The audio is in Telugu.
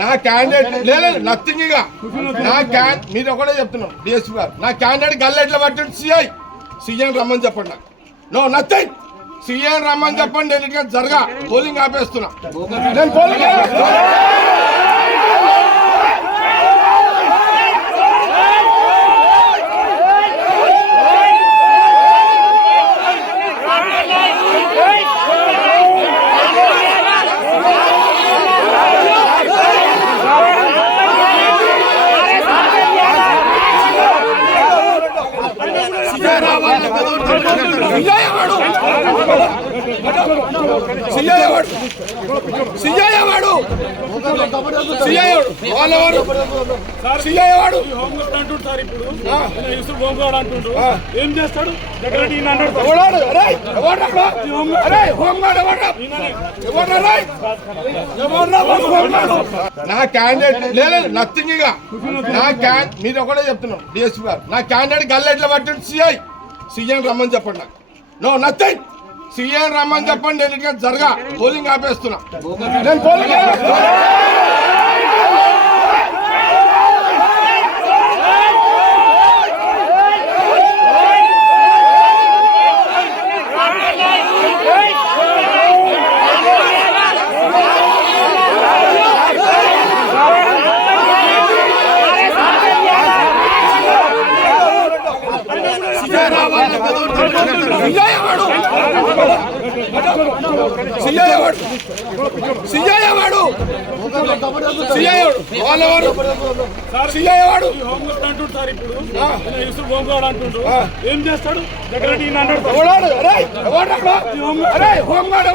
నా క్యాండిడేట్ లేదు నథింగ్ ఇక మీరు ఒకటే చెప్తున్నాం డిఎస్పీ గారు నా క్యాండిడేట్ గల్లెట్ల పట్టింది సీఎం రమ్మని చెప్పండి నాకు నో నథింగ్ సీఎం రమ్మని చెప్పండి నేను జరగా పోలింగ్ ఆపేస్తున్నా నేను పోలింగ్ ఏం చేస్తాడు నా క్యాండిడేట్ లేదు నథింగ్ ఇక మీరు ఒకటే చెప్తున్నాం డిఎస్పీ గారు నా క్యాండిడేట్ గల్లెట్ల పట్టింది సీఎం రమ్మని చెప్పండి నాకు నో నథింగ్ సీఎం రమ్మని చెప్పండి నేను జరగా పోలింగ్ ఆపేస్తున్నా నేను పోలింగ్ ఏం చేస్తాడు హోంగార్డ్